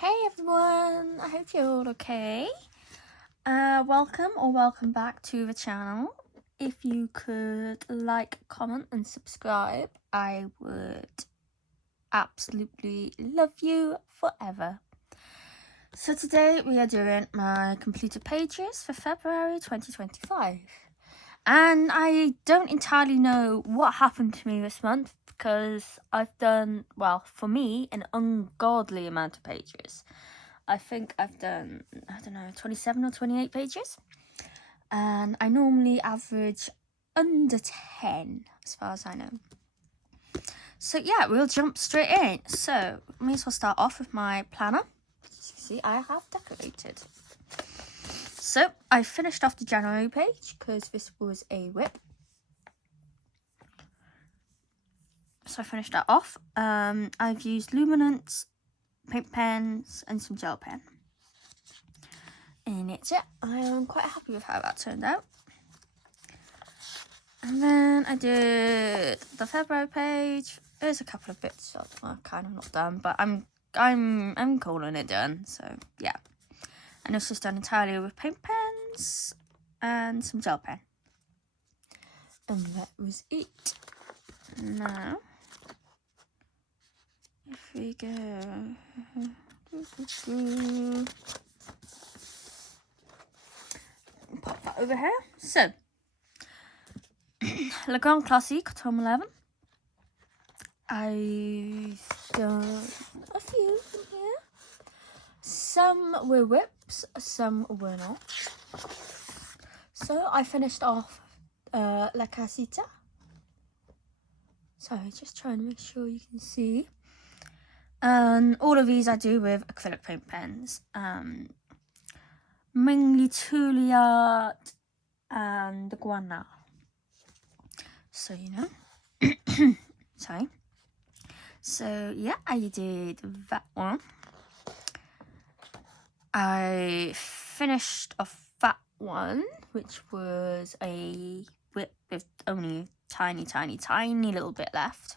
Hey everyone, I hope you're all okay. Welcome back to the channel. If you could like, comment and subscribe, I would absolutely love you forever. So today we are doing my completed pages for February 2025. And I don't entirely know what happened to me this month because I've done, well, for me, an ungodly amount of pages. I think I've done, 27 or 28 pages. And I normally average under 10, as far as I know. So yeah, we'll jump straight in. So, may as well start off with my planner. As you can see, I have decorated. So, I finished off the January page because this was a whip. So I finished that off. I've used luminance, paint pens and some gel pen. And it's it. I am quite happy with how that turned out. And then I did the February page. There's a couple of bits that are kind of not done, but I'm calling it done. So yeah. And this was done entirely with paint pens and some gel pen. And that was it. Now, if we go pop that over here. So, Le Grand Classique, Tom 11. I've done a few in here. Some were whips, some were not. So I finished off La Casita. Sorry, just trying to make sure you can see. And all of these I do with acrylic paint pens. Mainly Touliard and the Guana. So, you know. Sorry. So, yeah, I did that one. I finished off that one, which was a whip with only tiny little bit left.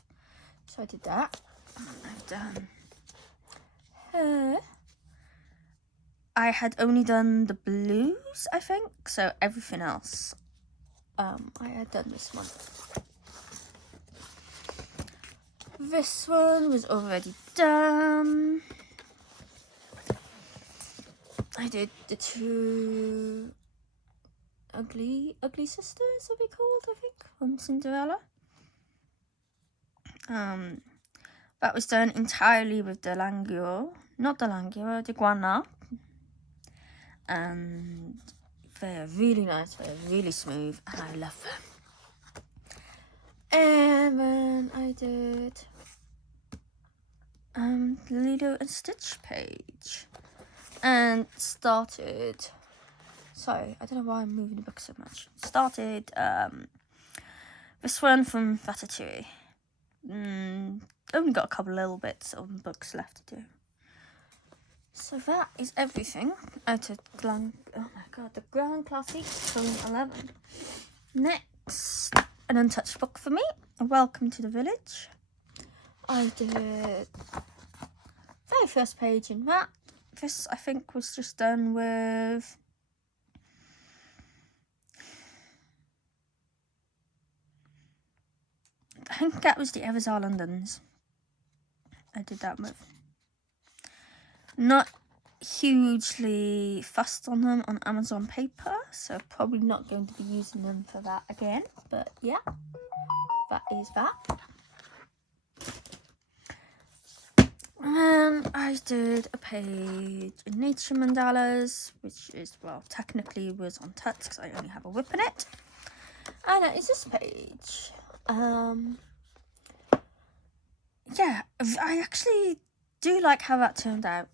So I did that. I've done her. I had only done the blues, I think, so everything else I had done this month. This one was already done. I did the two ugly sisters, are they called, I think, from Cinderella. That was done entirely with the Languor, not the Languor, the Guana. And they're really nice, they're really smooth, and I love them. And then I did Lilo and Stitch page. And started, sorry, I don't know why I'm moving the book so much. Started this one from Ratatouille. Only got a couple little bits of books left to do. So that is everything out of the Grand Classique from 11. Next, an untouched book for me, Welcome to the Village. I did very first page in that. This, I think, was just done with I think that was the Evers Are Londons. I did that with. Not hugely fussed on them on Amazon paper, so probably not going to be using them for that again. But yeah, that is that. And I did a page in Nature Mandalas, which is, well, technically was on Tuts because I only have a whip in it. And it is this page. Yeah, I actually do like how that turned out.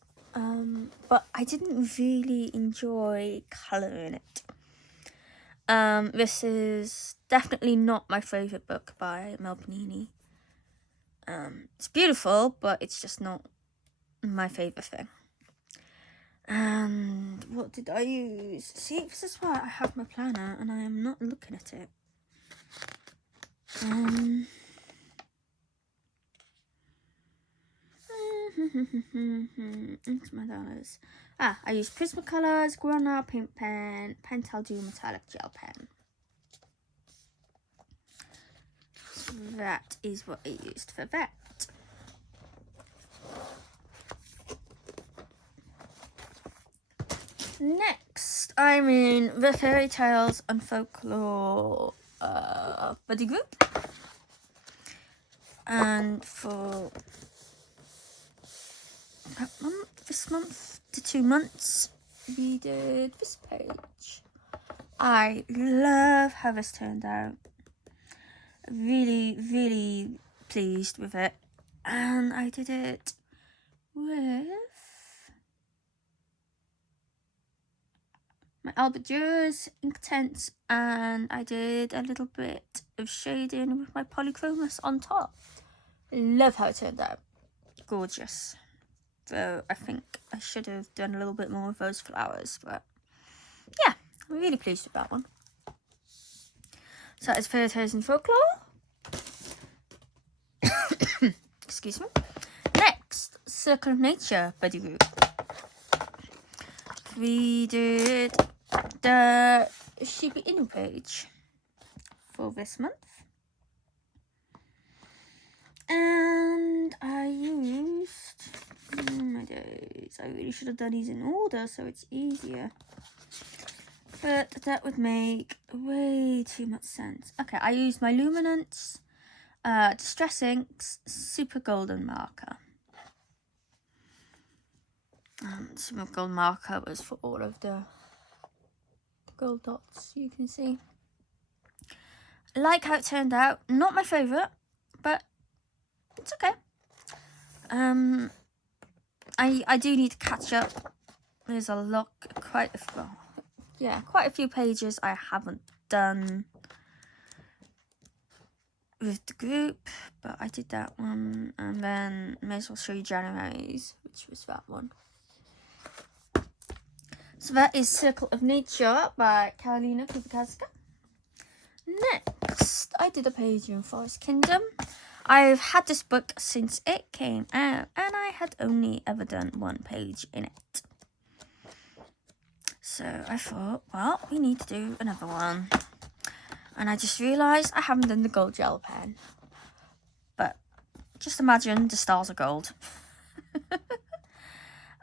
But I didn't really enjoy colouring it. This is definitely not my favourite book by Mel Panini. It's beautiful, but it's just not my favourite thing. And what did I use? See, this is why I have my planner and I am not looking at it. Into my dollars. I use Prismacolors, Guana Paint Pen, Pentel Dual Metallic Gel Pen. So that is what I used for that. Next, I'm in the Fairy Tales and Folklore buddy group. And for this month to 2 months, we did this page. I love how this turned out. Really, really pleased with it. And I did it with my Albert Duras Inktense, and I did a little bit of shading with my Polychromos on top. Love how it turned out. Gorgeous. Though I think I should have done a little bit more of those flowers, but yeah, I'm really pleased with that one. So that is Fairy Tales and Folklore. Excuse me. Next, Circle of Nature buddy group. We did the Shiba Inu page for this month. And I used, oh my days, I really should have done these in order so it's easier. But that would make way too much sense. Okay, I used my Luminance Distress Inks Super Golden Marker. Super Gold Marker was for all of the gold dots you can see. I like how it turned out. Not my favourite, but it's okay. I do need to catch up. There's quite a few pages I haven't done with the group, but I did that one, and then I may as well show you January's, which was that one. So that is Circle of Nature by Karolina Kowalska. Next, I did a page in Forest Kingdom. I've had this book since it came out, and I had only ever done one page in it. So I thought, well, we need to do another one. And I just realised I haven't done the gold gel pen. But just imagine the stars are gold.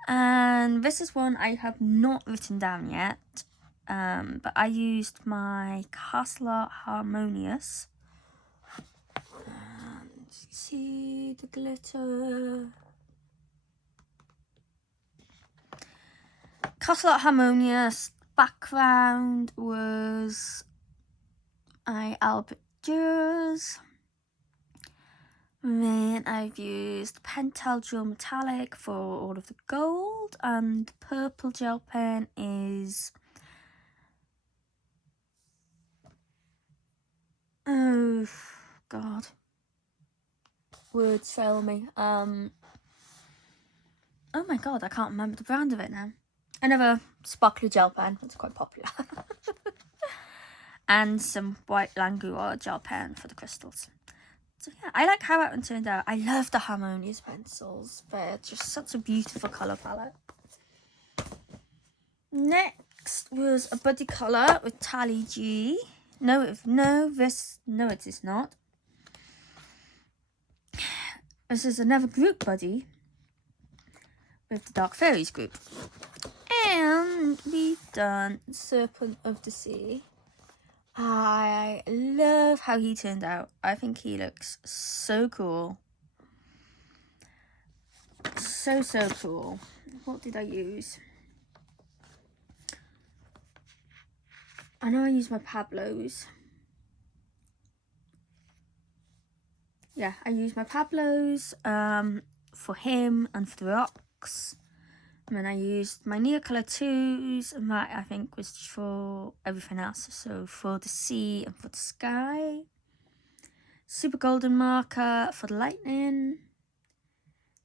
And this is one I have not written down yet. But I used my Castle Art Harmonious. And see the glitter. Castle Art Harmonious background was my Albert Duras. Then I've used Pentel Dual Metallic for all of the gold, and the purple gel pen is oh god, words fail me. Oh my god, I can't remember the brand of it now. Another sparkly gel pen, it's quite popular. And some white Langua gel pen for the crystals. So yeah, I like how that one turned out. I love the Harmonious pencils. They're just such a beautiful colour palette. Next was a buddy colour with Tally G. No, it is not. This is another group buddy with the Dark Fairies group. And we've done Serpent of the Sea. I love how he turned out. I think he looks so cool. So cool. What did I use? I know I used my Pablo's. Yeah, I used my Pablo's for him and for the rocks. And then I used my Neocolor 2s, and that I think was for everything else. So for the sea and for the sky. Super Golden Marker for the lightning.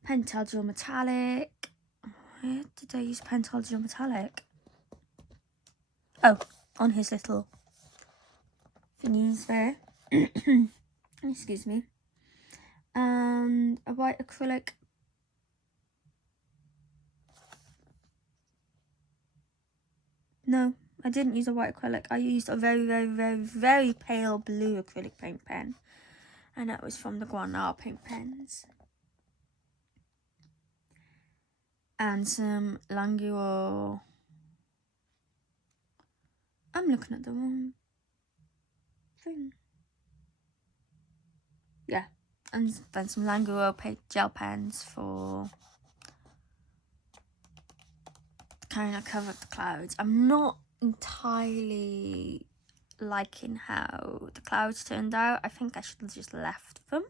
Pentel Dual Metallic. Where did I use Pentel Dual Metallic? Oh, on his little thingies there. Excuse me. And a white acrylic No, I didn't use a white acrylic. I used a very, very, very, very pale blue acrylic paint pen. And that was from the Guanal paint pens. And some Languor. I'm looking at the wrong thing. Yeah. And then some Languor gel pens for kind of cover the clouds. I'm not entirely liking how the clouds turned out. I think I should have just left them.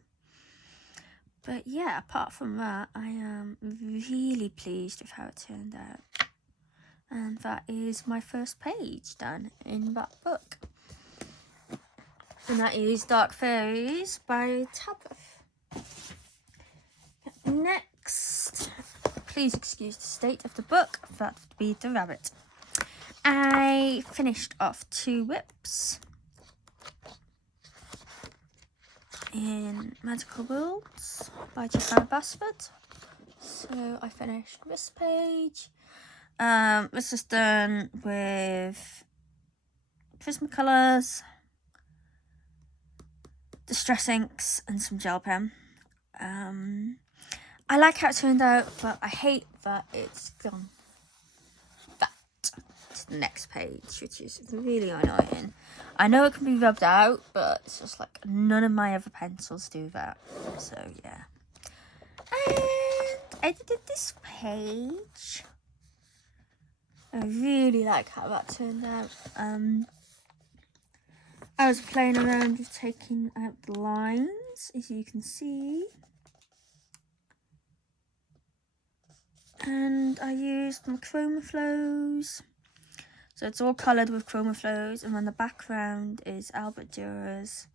But yeah, apart from that, I am really pleased with how it turned out. And that is my first page done in that book. And that is Dark Fairies by Tabith. Next, please excuse the state of the book, that would be The Rabbit. I finished off 2 whips in Magical Worlds by Johanna Basford. So I finished this page. This is done with Prismacolors, Distress inks, and some gel pen. I like how it turned out, but I hate that it's gone that to the next page, which is really annoying. I know it can be rubbed out, but it's just like none of my other pencils do that. So yeah. And I did this page. I really like how that turned out. I was playing around with taking out the lines, as you can see. And I used my Chroma Flows. So it's all coloured with Chroma Flows. And then the background is Albert Dürer's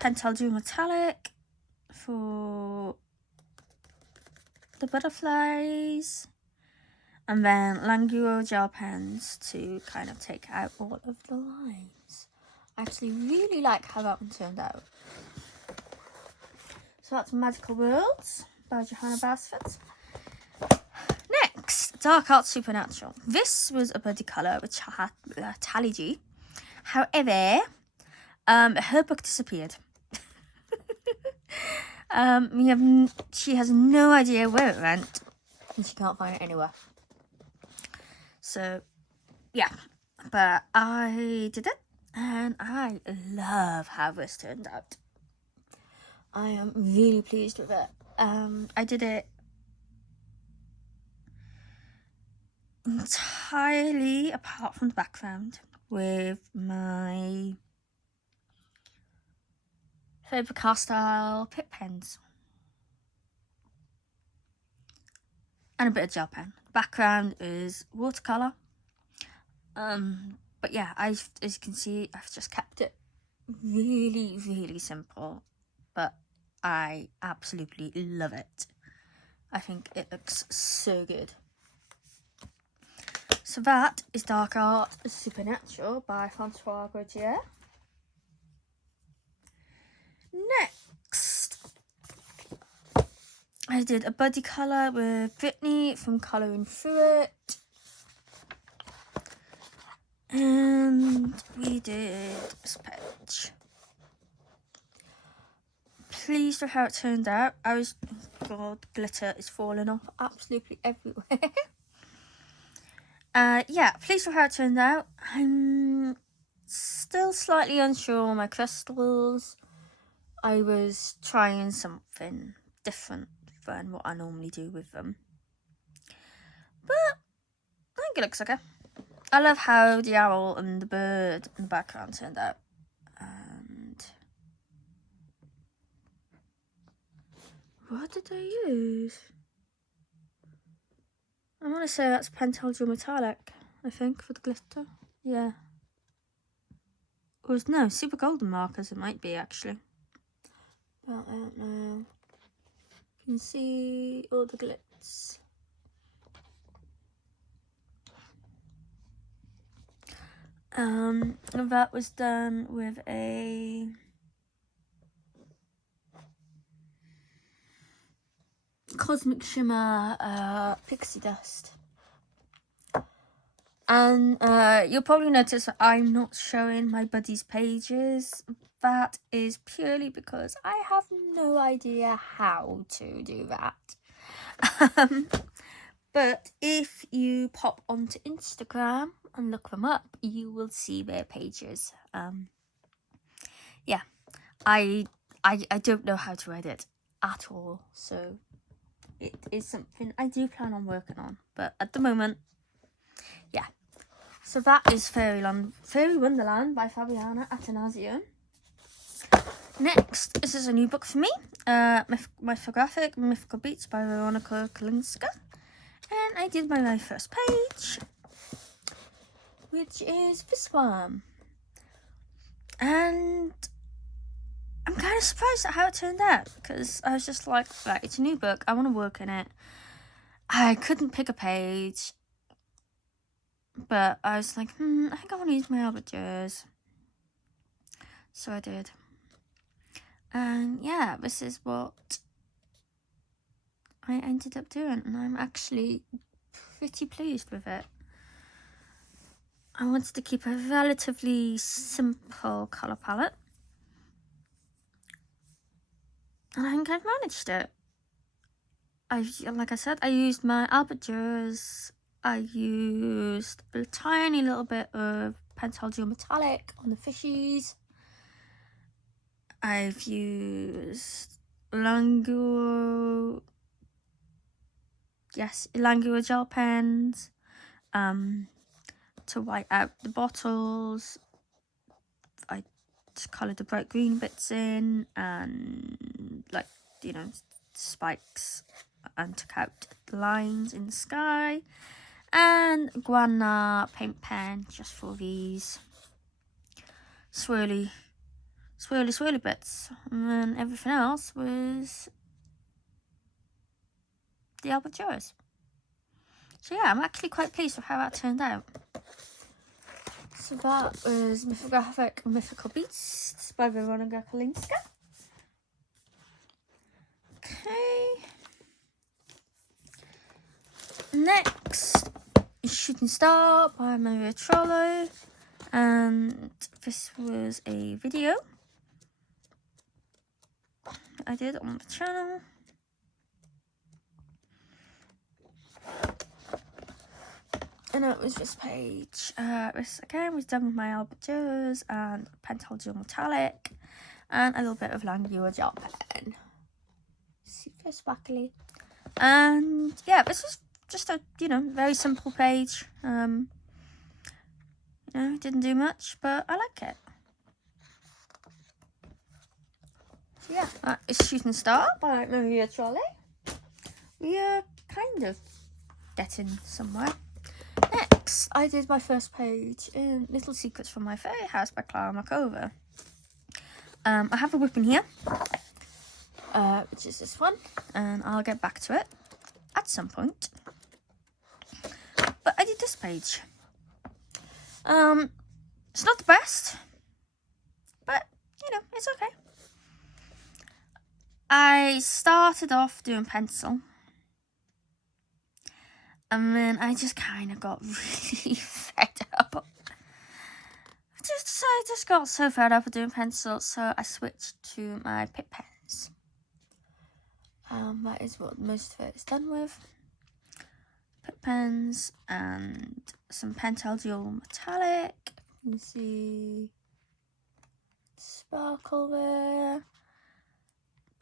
Pentel Duo Metallic for the butterflies. And then Languor gel pens to kind of take out all of the lines. I actually really like how that one turned out. So that's Magical Worlds by Johanna Basford. Next, Dark Arts Supernatural. This was a buddy colour with Tally G. However, her book disappeared. She has no idea where it went, and she can't find it anywhere. So, yeah, but I did it, and I love how this turned out. I am really pleased with it. I did it entirely apart from the background with my Faber-Castell Pitt pens and a bit of gel pen. The background is watercolour. But yeah, as you can see, I've just kept it really, really simple, but I absolutely love it. I think it looks so good. So that is Dark Art Supernatural by Francois Gautier. Next, I did a buddy colour with Brittany from Colouring Through It. And we did this page. Pleased with how it turned out. God, glitter is falling off absolutely everywhere. Yeah, pleased with how it turned out. I'm still slightly unsure on my crystals. I was trying something different than what I normally do with them. But I think it looks okay. I love how the owl and the bird in the background turned out. And what did I use? I want to say that's Pentel Duo Metallic, I think, for the glitter. Yeah. Or no, Super Golden markers it might be, actually. But I don't know. You can see all the glitz. That was done with a Cosmic Shimmer Pixie Dust. And you'll probably notice I'm not showing my buddies' pages. That is purely because I have no idea how to do that. But if you pop onto Instagram and look them up, you will see their pages. Yeah, I don't know how to edit at all, so it is something I do plan on working on. But at the moment, yeah. So that is Fairy Wonderland by Fabiana Attanasio. Next, this is a new book for me, Mythographic Mythical Beats by Veronika Kalinska. And I did my very first page, which is this one. And I'm kind of surprised at how it turned out, because I was just like, right, it's a new book, I want to work in it. I couldn't pick a page, but I was like, I think I want to use my Albert So I did. And yeah, this is what I ended up doing, and I'm actually pretty pleased with it. I wanted to keep a relatively simple colour palette, and I think I've managed it. Like I said, I used my Albert Dürer. I used a tiny little bit of Pentel Dual Metallic on the fishies. I've used Langua gel pens to white out the bottles. I just coloured the bright green bits in, and spikes, and took out the lines in the sky. And Guana paint pen just for these swirly bits, and then everything else was the Albert Dürer. So yeah, I'm actually quite pleased with how that turned out. So that was Mythographic Mythical Beasts by Veronika Kalinska. Okay. Next is Shooting Star by Maria Trollo, and this was a video I did on the channel. And it was this page. This again was done with my Albert Dürer and Pentel Dual Metallic and a little bit of Langua gel pen. Super sparkly. And yeah, this was just a very simple page. Didn't do much, but I like it. So yeah, that is Shooting Star by Maria Trollo. We are kind of getting somewhere. Next, I did my first page in Little Secrets from My Fairy House by Clara Markova. I have a whip in here, which is this one, and I'll get back to it at some point. But I did this page. It's not the best, but it's okay. I started off doing pencil, and then I just kind of got really fed up. I just got so fed up with doing pencil, so I switched to my Pitt pens. That is what most of it is done with. Pitt pens and some Pentel Dual Metallic. You can see sparkle there.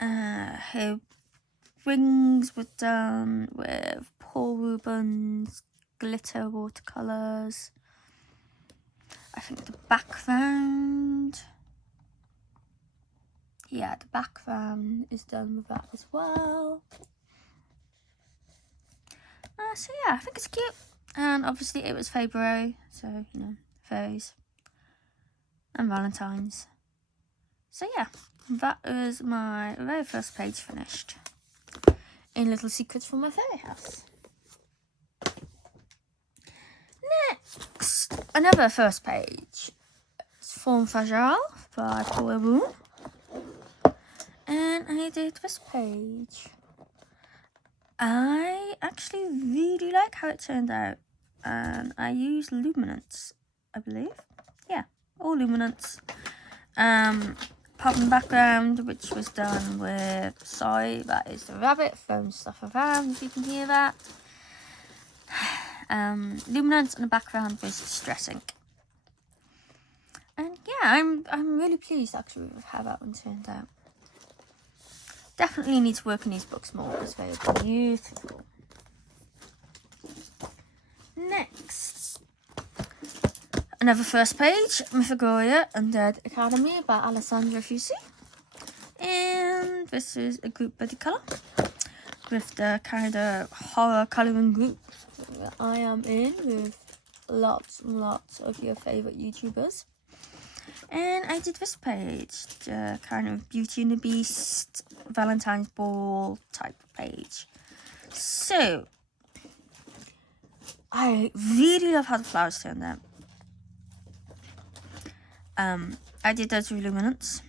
Her wings were done with Paul Rubens glitter watercolours. I think the background, the background is done with that as well. So yeah, I think it's cute. And obviously it was February, so fairies and Valentine's. So yeah, that was my very first page finished in Little Secrets from My Fairy House. Next, another first page. It's Forme Fragile by Paul Verhoeven. And I did this page. I actually really like how it turned out. and I used Luminance, I believe. Yeah, all Luminance. Pop in the background, which was done with Sorry, that is the rabbit throwing stuff around, if you can hear that. Luminance in the background was Distress Ink. And yeah, I'm really pleased actually with how that one turned out. Definitely need to work on these books more. It's very beautiful. Next, another first page, Mythagoria Undead Academy by Alessandra Fusi. And this is a group buddy colour with the kind of horror colouring group that I am in, with lots and lots of your favourite YouTubers. And I did this page, the kind of Beauty and the Beast, Valentine's Ball type page. So, I really love how the flowers turned out. I did those with Luminance.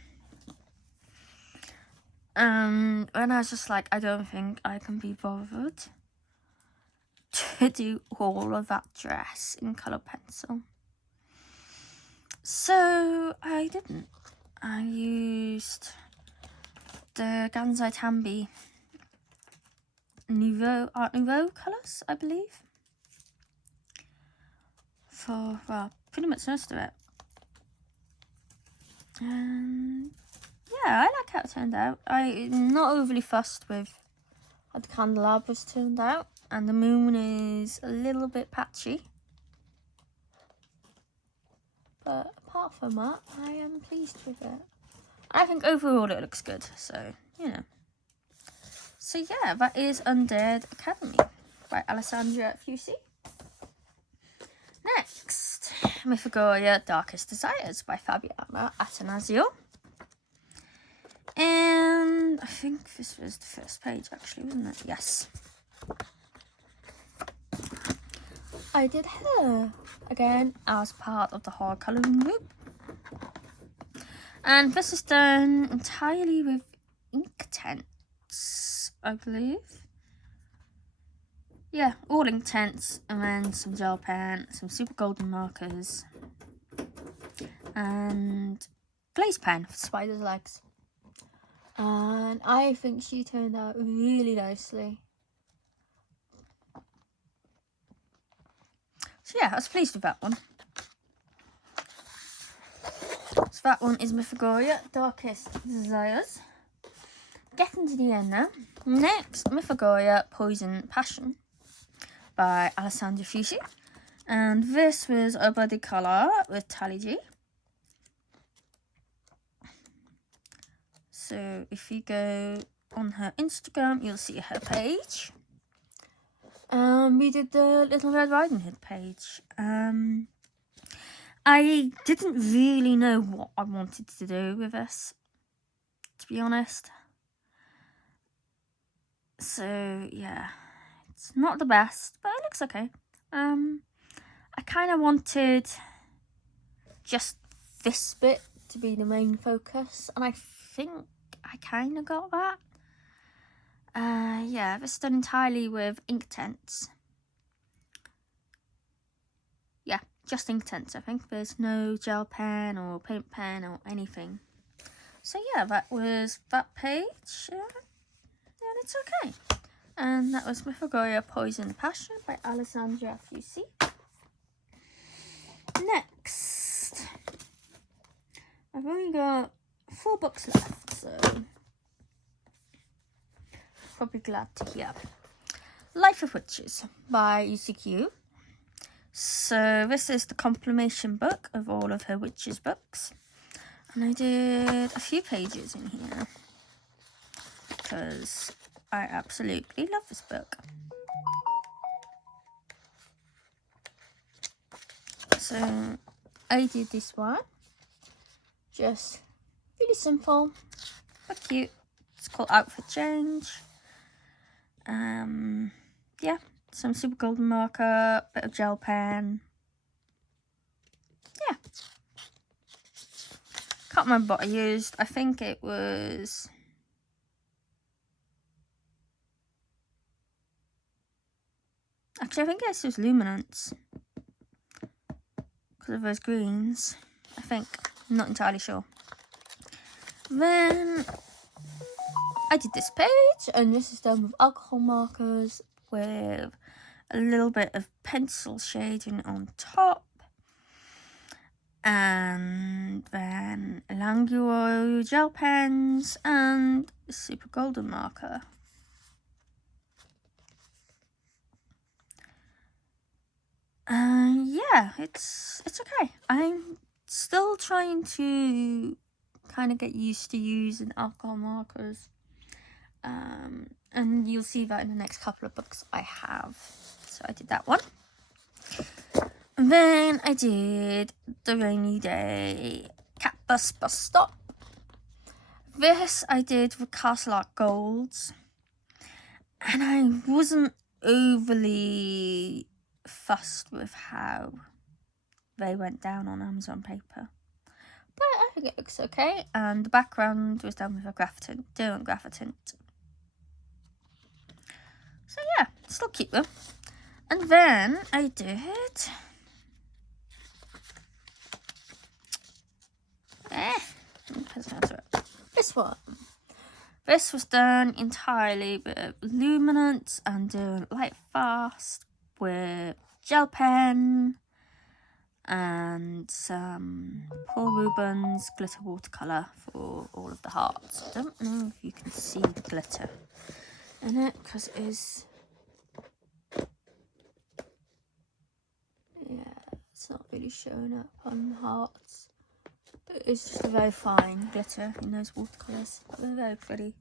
And I was just like, I don't think I can be bothered to do all of that dress in colour pencil. So I didn't. I used the Gansai Tambi Art Nouveau colours, I believe, for, well, pretty much most of it. And yeah, I like how it turned out. I'm not overly fussed with how the candelabras turned out, and the moon is a little bit patchy. But apart from that, I am pleased with it. I think overall it looks good, so, you know. So yeah, that is Undead Academy by Alessandra Fusi. Next, Mythagoria Darkest Desires by Fabiana Attanasio. And I think this was the first page actually, wasn't it? Yes. I did her again as part of the horror colouring group. And this is done entirely with Inktense, I believe. Yeah, all Inktense, and then some gel pen, some super golden markers, and glaze pen for spider's legs. And I think she turned out really nicely. So yeah, I was pleased with that one. So that one is Mythagoria Darkest Desires. Getting to the end now. Next, Mythagoria Poison Passion by Alessandra Fusi. And this was a buddy colour with Tally G. So if you go on her Instagram, you'll see her page. We did the Little Red Riding Hood page. I didn't really know what I wanted to do with this, to be honest. So yeah, it's not the best, but it looks okay. I kind of wanted just this bit to be the main focus, and I think I kind of got that. Yeah, this is done entirely with Inktense. Yeah, just Inktense, I think. There's no gel pen or paint pen or anything. So yeah, that was that page, and it's okay. And that was Mythagoria Poison Passion by Alessandra Fusi. Next, I've only got 4 books left, so probably glad to hear. Life of Witches by UCQ. So this is the compilation book of all of her witches books. And I did a few pages in here because I absolutely love this book. So I did this one. Just really simple, but cute. It's called Outfit Change. Yeah, some super golden marker, bit of gel pen. Yeah. Can't remember what I used. I think it was Actually, I think this was Luminance because of those greens. I think. I'm not entirely sure. Then I did this page, and this is done with alcohol markers with a little bit of pencil shading on top, and then Elanguo gel pens and super golden marker. Yeah, it's okay. I'm still trying to kind of get used to using alcohol markers. And you'll see that in the next couple of books I have. So I did that one. And then I did the Rainy Day Cat Bus Stop. This I did with Castle Art Golds. And I wasn't overly fussed with how they went down on Amazon paper. But I think it looks okay. And the background was done with a Graphitint, Derwent Graphitint. So yeah, still keep them. And then I did this one. This was done entirely with Luminance and Derwent Lightfast with gel pen and some Paul Rubens glitter watercolour for all of the hearts. I don't know if you can see the glitter in it because it is, yeah, it's not really showing up on hearts. But it's just a very fine glitter in those watercolours. They're very pretty.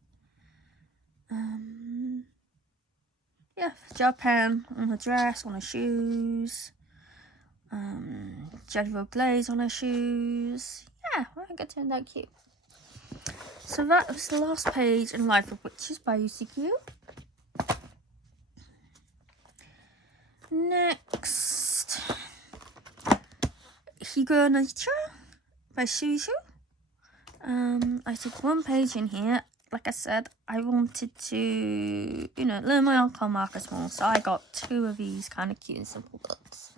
Yeah, gel pen on her dress, on her shoes. Jelly roll glaze on her shoes. Yeah, I think it turned out cute. So that was the last page in Life of Witches by UCQ. Next, Higuro no Ichiro by Shuju. I did one page in here. Like I said, I wanted to, learn my alcohol markers more, so I got 2 of these kind of cute and simple books.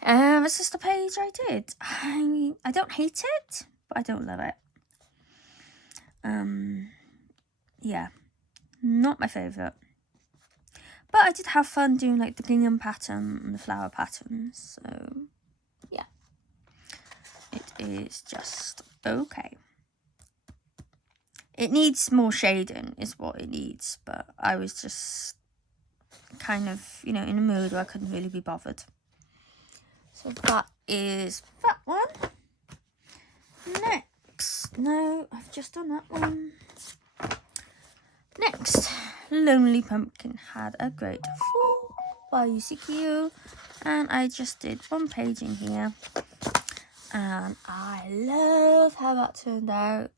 This is the page I did. I don't hate it, but I don't love it. Yeah, not my favourite. But I did have fun doing like the gingham pattern and the flower patterns, so yeah. It is just okay. It needs more shading is what it needs, but I was just kind of, in a mood where I couldn't really be bothered. So that is that one. Next, no, I've just done that one. Next, Lonely Pumpkin had a great fall by UCQ, and I just did one page in here, and I love how that turned out.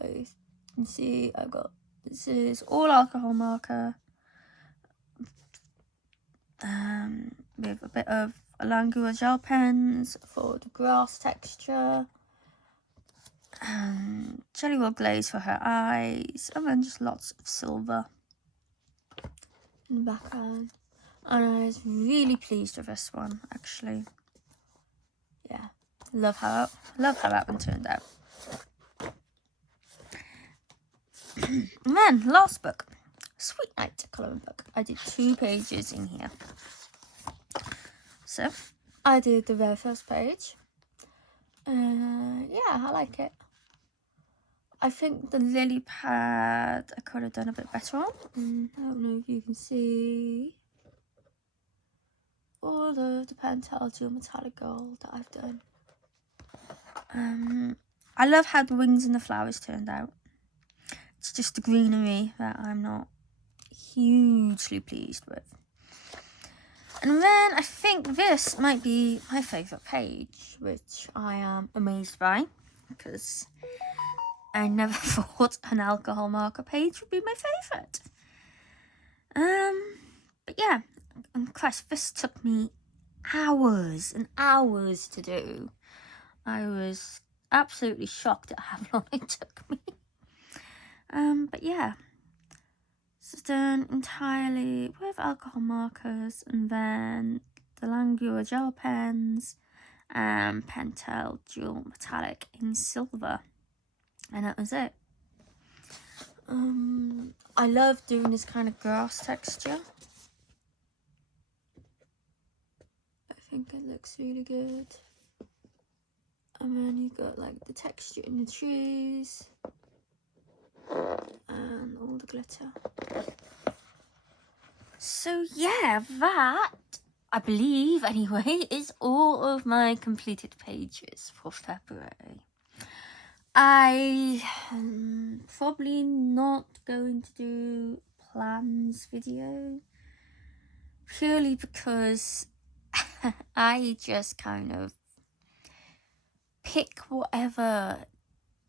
So you can see I got, this is all alcohol marker, with a bit of Elanguo gel pens for the grass texture, jelly roll glaze for her eyes, and then just lots of silver in the background. And I was really pleased with this one, actually. Yeah, love how that one turned out. And then last book, Sweet Night colouring book. I did 2 pages in here. So I did the very first page. Yeah, I like it. I think the lily pad I could have done a bit better on. I don't know if you can see all of the Pentel Dual Metallic Gold that I've done. I love how the wings and the flowers turned out. It's just the greenery that I'm not hugely pleased with. And then I think this might be my favourite page, which I am amazed by, because I never thought an alcohol marker page would be my favourite. But yeah, and Christ, this took me hours and hours to do. I was absolutely shocked at how long it took me. But yeah, So done entirely with alcohol markers, and then the Langua gel pens and Pentel dual metallic in silver, and that was it. I love doing this kind of grass texture. I think it looks really good. And then you got like the texture in the trees and all the glitter. So yeah, that, I believe anyway, is all of my completed pages for February. I am probably not going to do plans video, purely because I just kind of pick whatever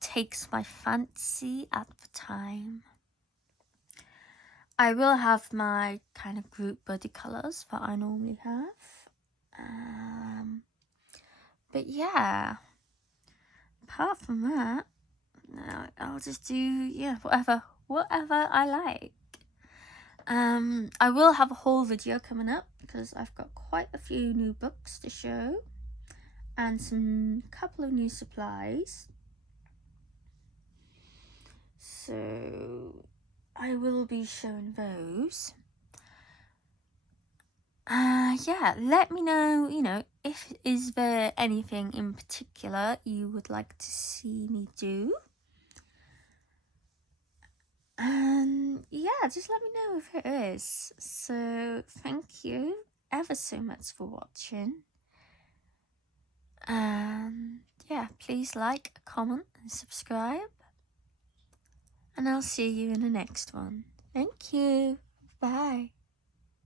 takes my fancy at the time. I will have my kind of group buddy colours that I normally have. But yeah, apart from that, no, I'll just do, whatever I like. I will have a haul video coming up because I've got quite a few new books to show and couple of new supplies. So I will be showing those. Yeah, let me know, is there anything in particular you would like to see me do? And yeah, just let me know if it is. So thank you ever so much for watching. And yeah, please like, comment and subscribe. And I'll see you in the next one. Thank you. Bye.